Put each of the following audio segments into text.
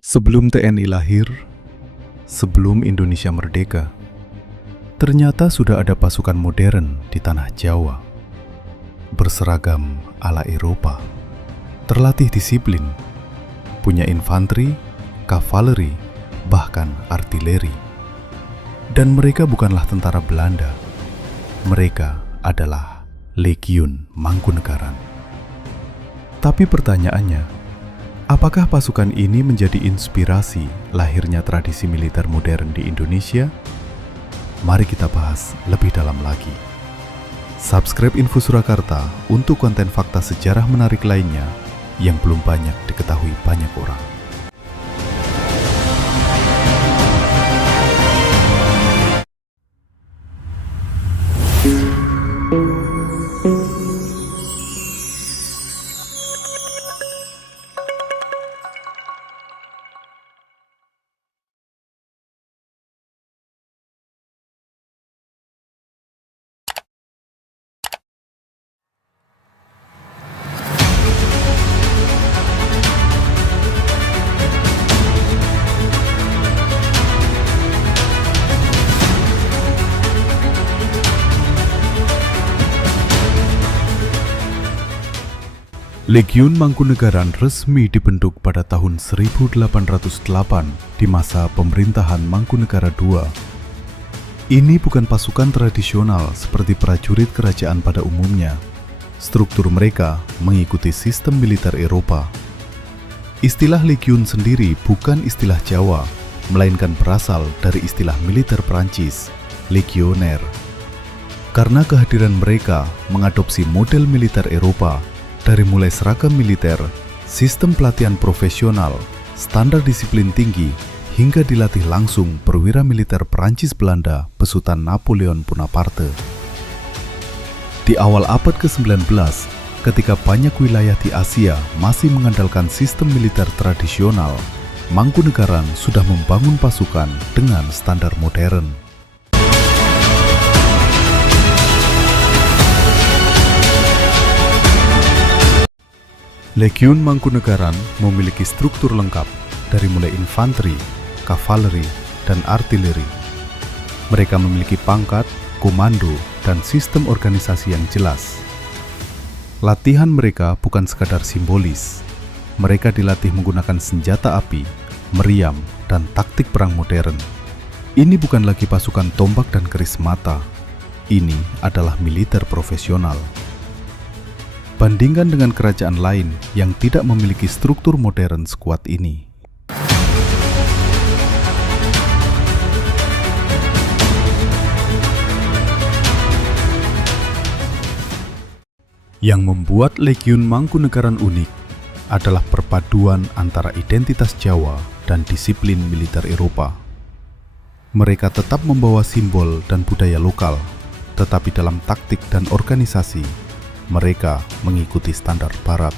Sebelum TNI lahir, sebelum Indonesia merdeka, ternyata sudah ada pasukan modern di tanah Jawa. Berseragam ala Eropa, terlatih disiplin, punya infanteri, kavaleri, bahkan artileri. Dan mereka bukanlah tentara Belanda, mereka adalah Legiun Mangkunegaran. Tapi pertanyaannya, apakah pasukan ini menjadi inspirasi lahirnya tradisi militer modern di Indonesia? Mari kita bahas lebih dalam lagi. Subscribe Info Surakarta untuk konten fakta sejarah menarik lainnya yang belum banyak diketahui banyak orang. Legiun Mangkunegaran resmi dibentuk pada tahun 1808 di masa pemerintahan Mangkunegara II. Ini bukan pasukan tradisional seperti prajurit kerajaan pada umumnya. Struktur mereka mengikuti sistem militer Eropa. Istilah legiun sendiri bukan istilah Jawa, melainkan berasal dari istilah militer Prancis, legionnaire. Karena kehadiran mereka mengadopsi model militer Eropa, dari mulai seragam militer, sistem pelatihan profesional, standar disiplin tinggi, hingga dilatih langsung perwira militer Perancis Belanda besutan Napoleon Bonaparte. Di awal abad ke-19, ketika banyak wilayah di Asia masih mengandalkan sistem militer tradisional, Mangkunegaran sudah membangun pasukan dengan standar modern. Legiun Mangkunegaran memiliki struktur lengkap dari mulai infanteri, kavaleri, dan artileri. Mereka memiliki pangkat, komando, dan sistem organisasi yang jelas. Latihan mereka bukan sekadar simbolis. Mereka dilatih menggunakan senjata api, meriam, dan taktik perang modern. Ini bukan lagi pasukan tombak dan keris mata. Ini adalah militer profesional. Bandingkan dengan kerajaan lain yang tidak memiliki struktur modern sekuat ini. Yang membuat Legiun Mangkunegaran unik adalah perpaduan antara identitas Jawa dan disiplin militer Eropa. Mereka tetap membawa simbol dan budaya lokal, tetapi dalam taktik dan organisasi, mereka mengikuti standar barat.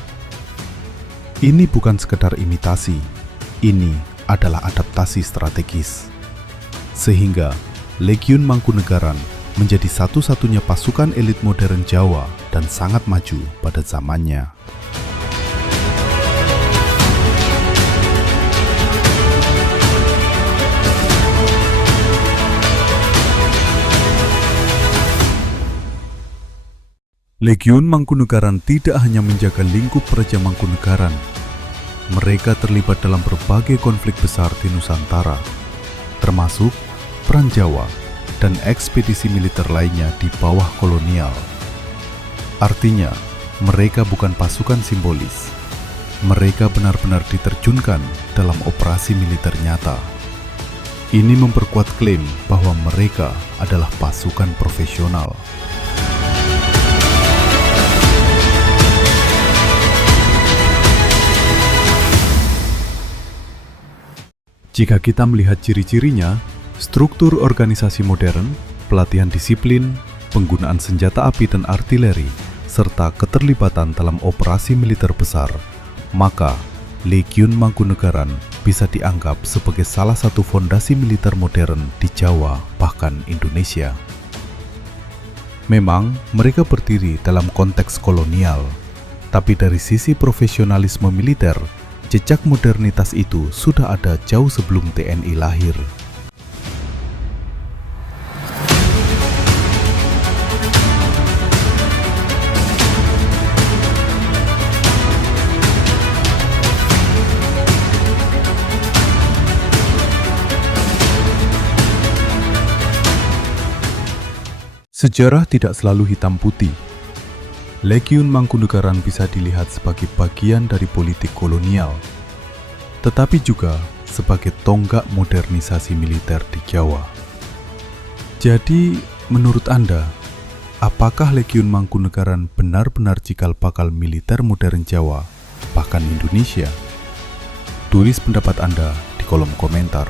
Ini bukan sekedar imitasi, ini adalah adaptasi strategis. Sehingga Legiun Mangkunegaran menjadi satu-satunya pasukan elit modern Jawa dan sangat maju pada zamannya. Legiun Mangkunegaran tidak hanya menjaga lingkup Praja Mangkunegaran. Mereka terlibat dalam berbagai konflik besar di Nusantara, termasuk Perang Jawa dan ekspedisi militer lainnya di bawah kolonial. Artinya, mereka bukan pasukan simbolis. Mereka benar-benar diterjunkan dalam operasi militer nyata. Ini memperkuat klaim bahwa mereka adalah pasukan profesional. Jika kita melihat ciri-cirinya, struktur organisasi modern, pelatihan disiplin, penggunaan senjata api dan artileri, serta keterlibatan dalam operasi militer besar, maka Legiun Mangkunegaran bisa dianggap sebagai salah satu fondasi militer modern di Jawa, bahkan Indonesia. Memang mereka berdiri dalam konteks kolonial, tapi dari sisi profesionalisme militer, Jejak modernitas itu sudah ada jauh sebelum TNI lahir. Sejarah tidak selalu hitam putih. Legiun Mangkunegaran bisa dilihat sebagai bagian dari politik kolonial, tetapi juga sebagai tonggak modernisasi militer di Jawa. Jadi, menurut Anda, apakah Legiun Mangkunegaran benar-benar cikal bakal militer modern Jawa, bahkan Indonesia? Tulis pendapat Anda di kolom komentar.